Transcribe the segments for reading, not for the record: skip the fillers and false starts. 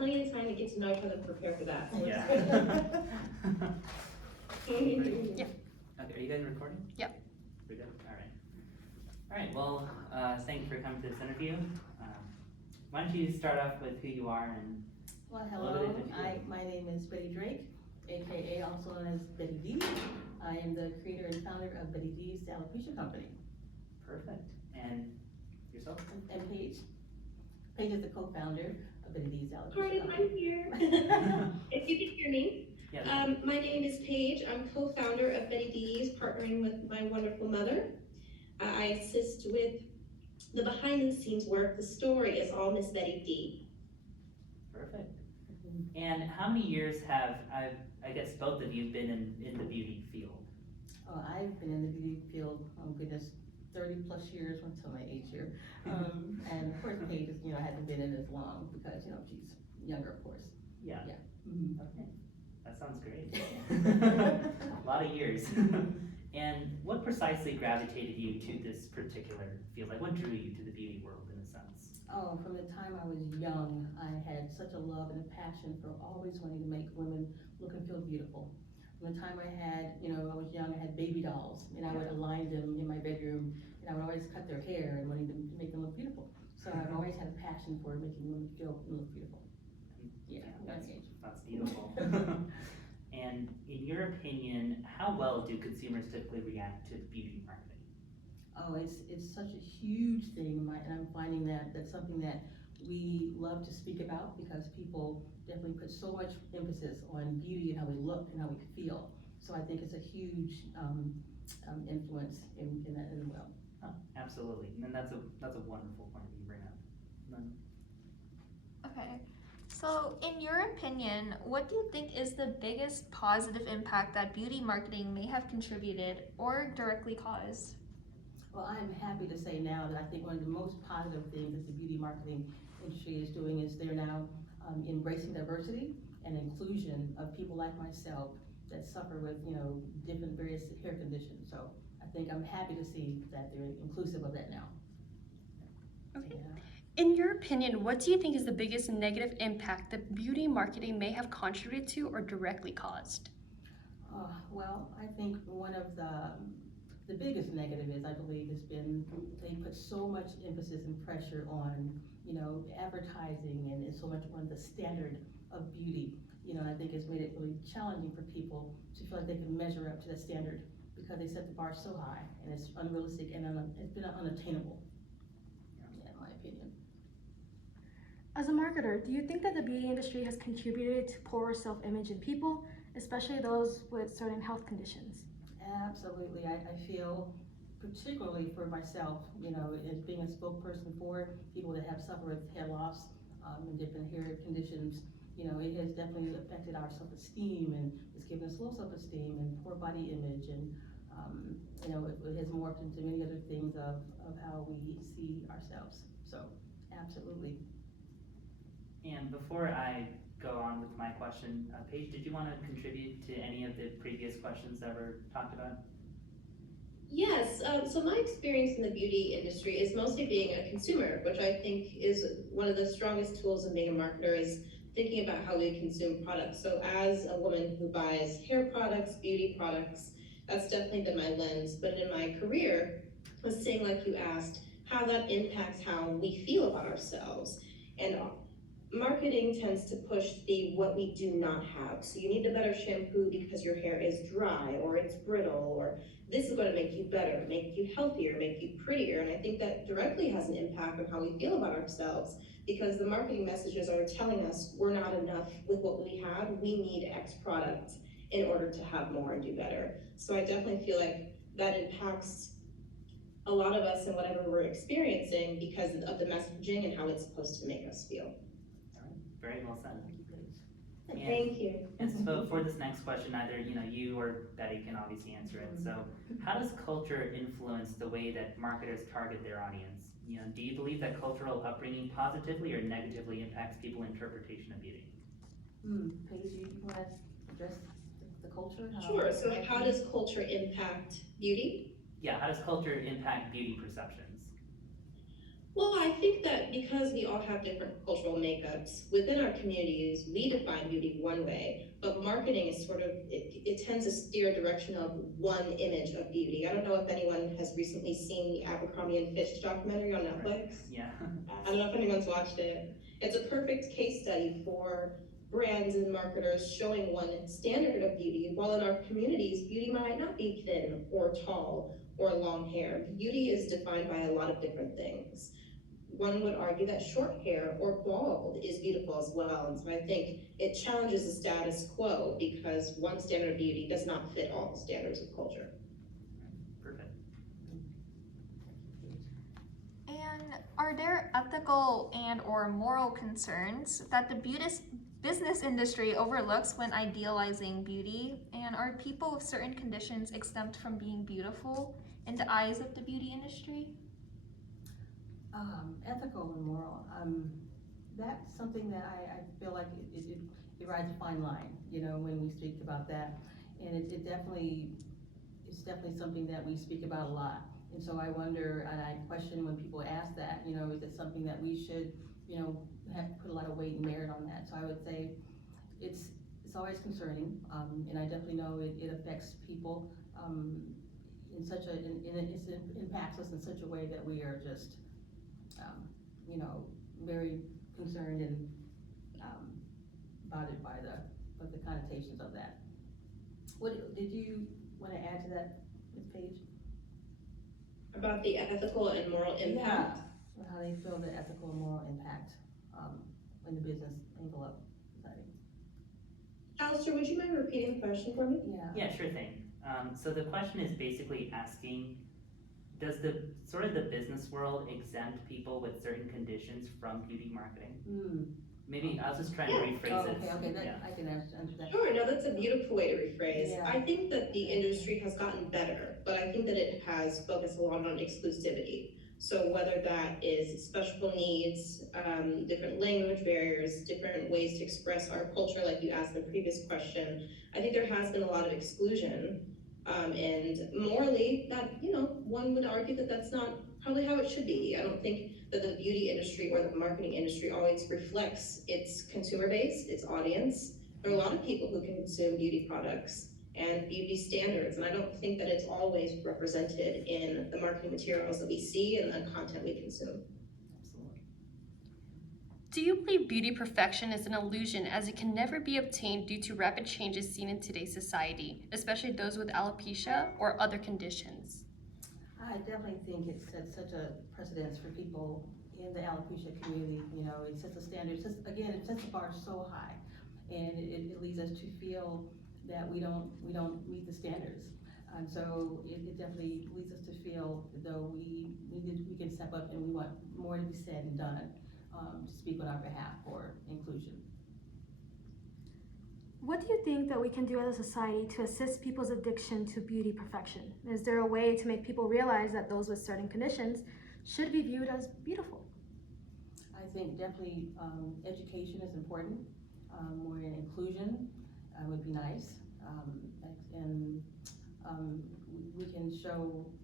plenty of time to get to know each other and prepare for that. So Yeah. Yeah. Okay, are you guys recording? Yep. We're good? All right, well, thank you for coming to this interview. Why don't you start off with who you are and Well, a little hello, bit of you. my name is Betty Drake, aka also known as BettyD. I am the creator and founder of BettyD's Alopecia Company. Perfect. And yourself? And Paige is the co-founder of BettyD's Alopecia Pardon, Company. I'm here. If you can hear me. Yeah. My name is Paige. I'm co-founder of BettyD's, partnering with my wonderful mother. I assist with the behind the scenes work. The story is all Miss Betty D. Perfect. And how many years have, I guess both of you been in the beauty field? Oh, I've been in the beauty field, oh goodness, 30 plus years, what's my age here? And of course Paige is, hasn't been in as long because, she's younger, of course. Yeah. Yeah. Mm-hmm. Okay. That sounds great. A lot of years. And what precisely gravitated you to this particular field? Like, what drew you to the beauty world in a sense? Oh, from the time I was young, I had such a love and a passion for always wanting to make women look and feel beautiful. From the time I was young, I had baby dolls, and I would align them in my bedroom, and I would always cut their hair and wanting to make them look beautiful. So I've always had a passion for making women feel and look beautiful. Yeah, that's beautiful. And in your opinion, how well do consumers typically react to beauty marketing? Oh, it's such a huge thing, and I'm finding that that's something that we love to speak about because people definitely put so much emphasis on beauty and how we look and how we feel. So I think it's a huge influence in that as well. Oh, absolutely, and that's a wonderful point that you bring up. Okay. So, in your opinion, what do you think is the biggest positive impact that beauty marketing may have contributed or directly caused? Well, I'm happy to say now that I think one of the most positive things that the beauty marketing industry is doing is they're now embracing diversity and inclusion of people like myself that suffer with, different various hair conditions. So I think I'm happy to see that they're inclusive of that now. Okay. Yeah. In your opinion, what do you think is the biggest negative impact that beauty marketing may have contributed to or directly caused? Well, I think one of the biggest negative is, I believe, has been they put so much emphasis and pressure on, advertising and so much on the standard of beauty. And I think it's made it really challenging for people to feel like they can measure up to that standard because they set the bar so high and it's unrealistic and it's been unattainable. Yeah, in my opinion. As a marketer, do you think that the beauty industry has contributed to poorer self-image in people, especially those with certain health conditions? Absolutely. I feel, particularly for myself, as being a spokesperson for people that have suffered with hair loss and different hair conditions, it has definitely affected our self-esteem and it's given us low self-esteem and poor body image and, it has morphed into many other things of how we see ourselves. So, absolutely. And before I go on with my question, Paige, did you want to contribute to any of the previous questions that were talked about? Yes, so my experience in the beauty industry is mostly being a consumer, which I think is one of the strongest tools in being a marketer is thinking about how we consume products. So as a woman who buys hair products, beauty products, that's definitely been my lens. But in my career, I was saying, like you asked, how that impacts how we feel about ourselves. And marketing tends to push the what we do not have. So you need a better shampoo because your hair is dry or it's brittle, or this is going to make you better, make you healthier, make you prettier. And I think that directly has an impact on how we feel about ourselves because the marketing messages are telling us we're not enough with what we have. We need X product in order to have more and do better. So I definitely feel like that impacts a lot of us and whatever we're experiencing because of the messaging and how it's supposed to make us feel. All right. Very well said. And, Thank you. And so for this next question, either you or Betty can obviously answer it. So how does culture influence the way that marketers target their audience? Do you believe that cultural upbringing positively or negatively impacts people's interpretation of beauty? Paige, you want to address the culture? Sure, so how does culture impact beauty? Yeah, how does culture impact beauty perceptions? Well, I think that because we all have different cultural makeups within our communities, we define beauty one way, but marketing is sort of, it tends to steer a direction of one image of beauty. I don't know if anyone has recently seen the Abercrombie and Fitch documentary on Right. Netflix. Yeah. I don't know if anyone's watched it. It's a perfect case study for brands and marketers showing one standard of beauty, while in our communities, beauty might not be thin or tall or long hair. Beauty is defined by a lot of different things. One would argue that short hair or bald is beautiful as well. And so I think it challenges the status quo because one standard of beauty does not fit all standards of culture. Perfect. And are there ethical and or moral concerns that the business industry overlooks when idealizing beauty? And are people with certain conditions exempt from being beautiful in the eyes of the beauty industry? Ethical and moral, that's something that I feel like it rides a fine line, you know, when we speak about that. And it's definitely something that we speak about a lot. And so I wonder, and I question when people ask that, you know, is it something that we should, you know, have to put a lot of weight and merit on that? So I would say it's always concerning, and I definitely know it affects people in such a, it impacts us in such a way that we are just, you know, very concerned and bothered by the connotations of that. What did you want to add to that, Ms. Page? About the ethical and moral impact. Yeah, how they feel the ethical and moral impact in the business envelope. Alistair, would you mind repeating the question for me? Yeah, sure thing. So the question is basically asking, does the sort of the business world exempt people with certain conditions from beauty marketing? Maybe I'll just try and rephrase it. Okay, Yeah. I can answer that. Sure, no, that's a beautiful way to rephrase. Yeah. I think that the industry has gotten better, but I think that it has focused a lot on exclusivity. So whether that is special needs, different language barriers, different ways to express our culture, like you asked in the previous question, I think there has been a lot of exclusion. And morally, that, you know, one would argue that that's not probably how it should be. I don't think that the beauty industry or the marketing industry always reflects its consumer base, its audience. There are a lot of people who consume beauty products and beauty standards, and I don't think that it's always represented in the marketing materials that we see and the content we consume. Absolutely. Do you believe beauty perfection is an illusion as it can never be obtained due to rapid changes seen in today's society, especially those with alopecia or other conditions? I definitely think it sets such a precedence for people in the alopecia community. You know, it sets a standard. It sets the bar so high, and it leads us to feel that we don't meet the standards. And so it definitely leads us to feel as though we can step up and we want more to be said and done to speak on our behalf for inclusion. What do you think that we can do as a society to assist people's addiction to beauty perfection? Is there a way to make people realize that those with certain conditions should be viewed as beautiful? I think definitely education is important. More inclusion would be nice. And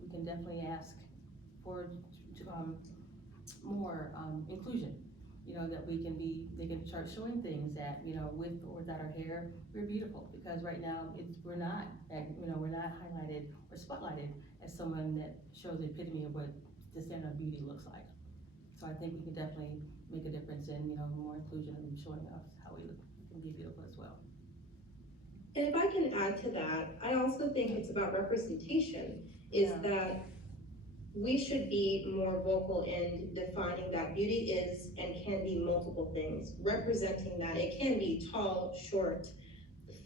we can definitely ask for more inclusion. You know, that they can start showing things that, you know, with or without our hair, we're beautiful. Because right now, we're not highlighted or spotlighted as someone that shows the epitome of what the standard of beauty looks like. So I think we can definitely make a difference in, you know, more inclusion and showing us how we can be beautiful as well. And if I can add to that, I also think it's about representation, that we should be more vocal in defining that beauty is and can be multiple things, representing that it can be tall, short,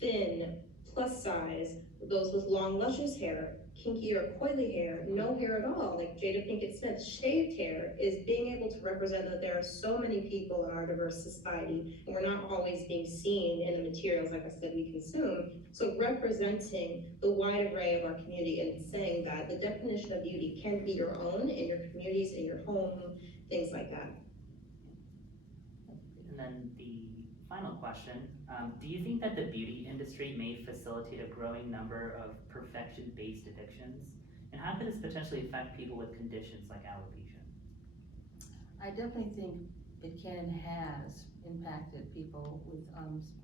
thin, plus size, those with long luscious hair, kinky or coily hair, no hair at all, like Jada Pinkett Smith, shaved hair, is being able to represent that there are so many people in our diverse society, and we're not always being seen in the materials, like I said, we consume. So representing the wide array of our community and saying that the definition of beauty can be your own in your communities, in your home, things like that. And then the final question, do you think that the beauty industry may facilitate a growing number of perfection-based addictions? And how could this potentially affect people with conditions like alopecia? I definitely think it can and has impacted people with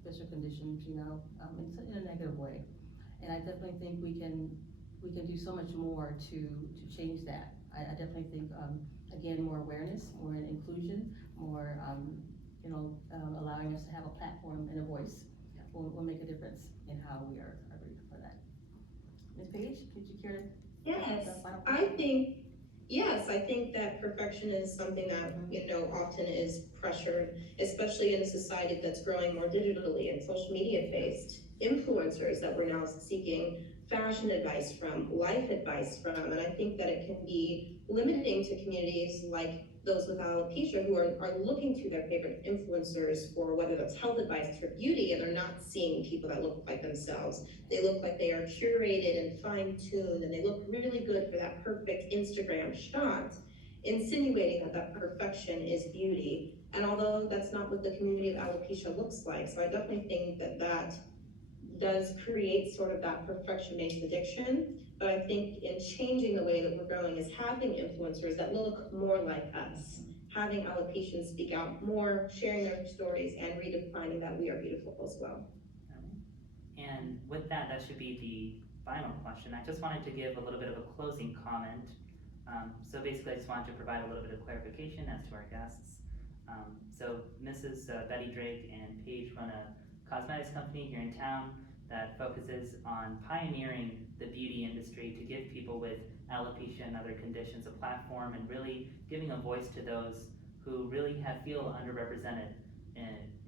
special conditions, in a negative way. And I definitely think we can do so much more to change that. I definitely think, again, more awareness, more inclusion, more, allowing us to have a platform and a voice will make a difference in how we are ready for that. Ms. Page, could you care to? Yes, The final I question? think, yes, I think that perfection is something that, often is pressured, especially in a society that's growing more digitally and social media based. Influencers that we're now seeking fashion advice from, life advice from, and I think that it can be limiting to communities like those with alopecia who are looking to their favorite influencers for whether that's health advice or beauty, and they're not seeing people that look like themselves. They look like they are curated and fine-tuned, and they look really good for that perfect Instagram shot, insinuating that that perfection is beauty. And although that's not what the community of alopecia looks like, so I definitely think that that does create sort of that perfection-based addiction. But I think in changing the way that we're going is having influencers that look more like us, having alopecians speak out more, sharing their stories, and redefining that we are beautiful as well. And with that, that should be the final question. I just wanted to give a little bit of a closing comment. So basically, I just wanted to provide a little bit of clarification as to our guests. So Mrs. Betty Drake and Paige run a cosmetics company here in town that focuses on pioneering the beauty industry to give people with alopecia and other conditions a platform and really giving a voice to those who really feel underrepresented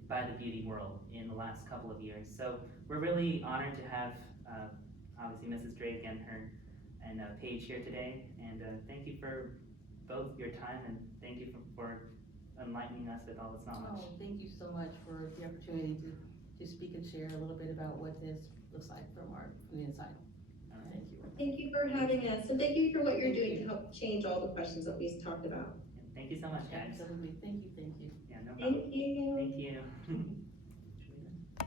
by the beauty world in the last couple of years. So we're really honored to have obviously Mrs. Drake and Paige here today, and thank you for both your time, and thank you for enlightening us with all this knowledge. Oh, thank you so much for the opportunity to speak and share a little bit about what this looks like from the inside. All right. Thank you. Thank you for having us, and thank you for what you're Thank doing you. to help change all the questions that we've talked about. Thank you so much, guys. Absolutely, thank you. Yeah, no problem. Thank you. Thank you.